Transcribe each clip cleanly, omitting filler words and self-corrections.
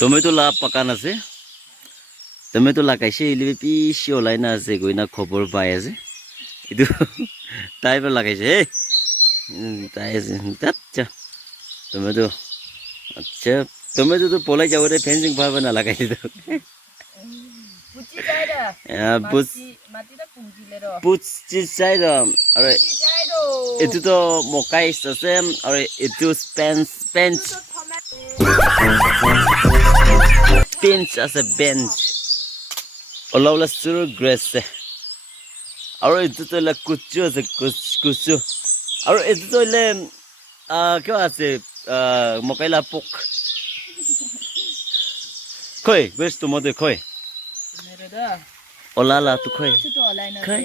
tomato la pakan ase tomato la kaise ile pi shiolai na ase goina khobor pai ase idu tai pa lagaise he tai ase tacha tomato acha tomato to polai jawre fencing pa bana lagai do puchi chai da mati da pungji le ro puchi chai da are chai do itu to mokai ase are itu spence as a bench olaula sur grass aru itu to la kuchu ase kuchu aru itu to le kyo ase mokai la pok koi where's tomato koi mere da olala tu koi to olai na kai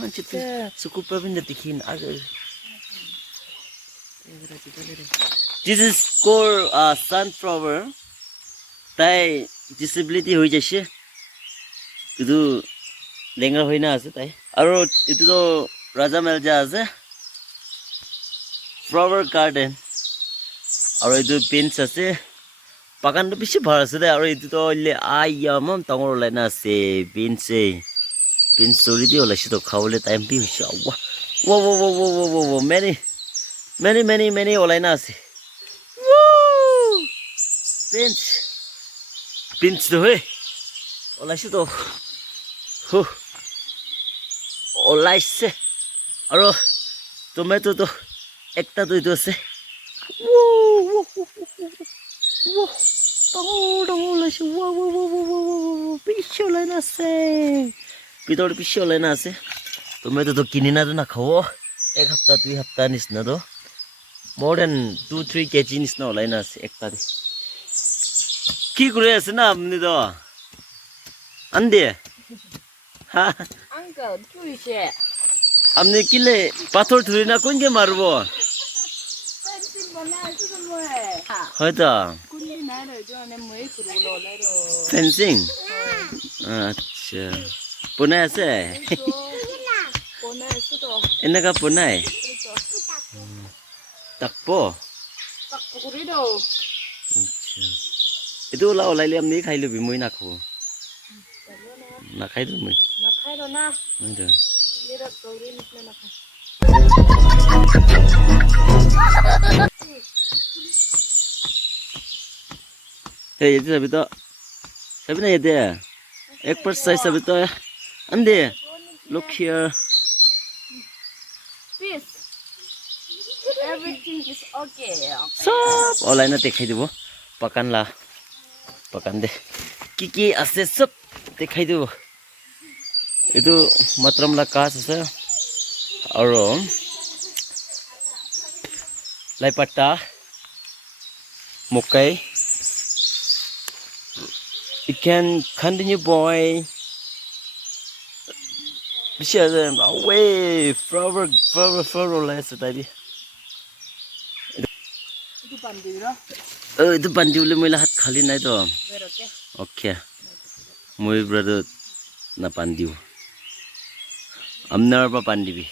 manche tu suku pa bin dikhin this is called sunflower tai disability hoi jaise idu lenga hoina ase tai aru itu to raja melja ase flower garden aru itu pins ase pakan to bishi bhar ase aru itu to le ayamam tangor laina ase pins sori di hola shi to khawle time bi hoise wow many olaina ase woo pins to he ola shi to olaise aru tomato to ekta to itu ase wow olaise wow bishi olaina ase pitor bishi olaina ase tomato to kinina to na khao ek hafta 2 hafta nisna do more than 2-3 kg nisna olaina ase ekta de ki kure ase na amni do ande ha uncle tuise amne kile pathor thuri na konge marbo fencing bana su to mo hoita kunni na ro jo ne moi kuru lo le ro fencing acha punai ase pona su to enaka punai takpo tak pukuri do acha itu la olai le amni khai lo bi moi na kho na khai do moi na khai ro na hoita le ra kauri nisna na khai hey itu sabi na yede ek par size sabi to ande look here peace everything is okay sab olai na dekhai dibo pakan de ki ase sab dekhai dibo itu matram la kas ase aro lai patta mokai you can continue boy bisha them away flower less tadi itu pandi ro itu bandi ule moi la hat khali nai to vero ke okay moi brother na pandiu amnar ba pandibi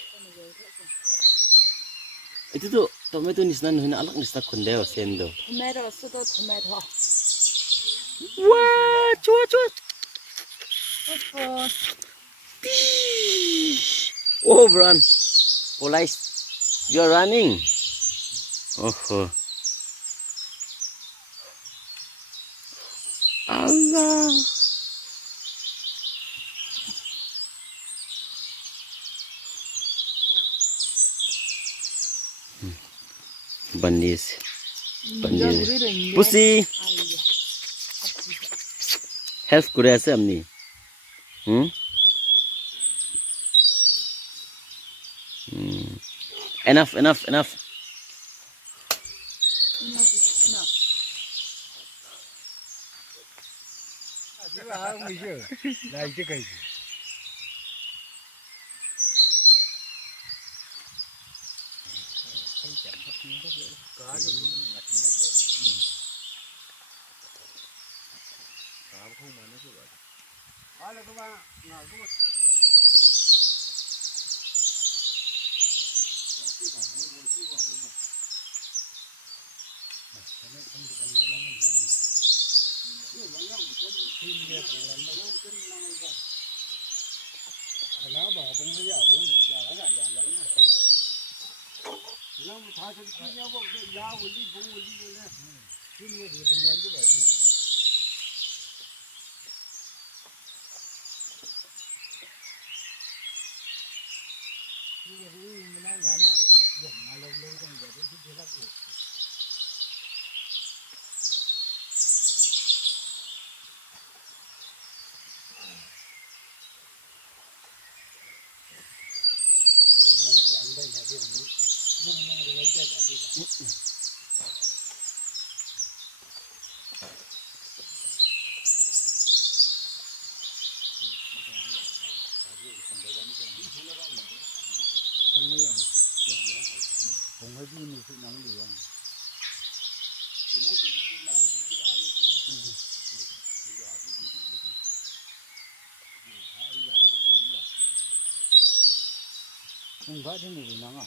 itu to tomato nisna nuhina alak nisna khunde o sendo tomato su to tomato what oh run police you're running oh Allah bandis pussy help kure ase amni enough không vỡ thế này thì nó à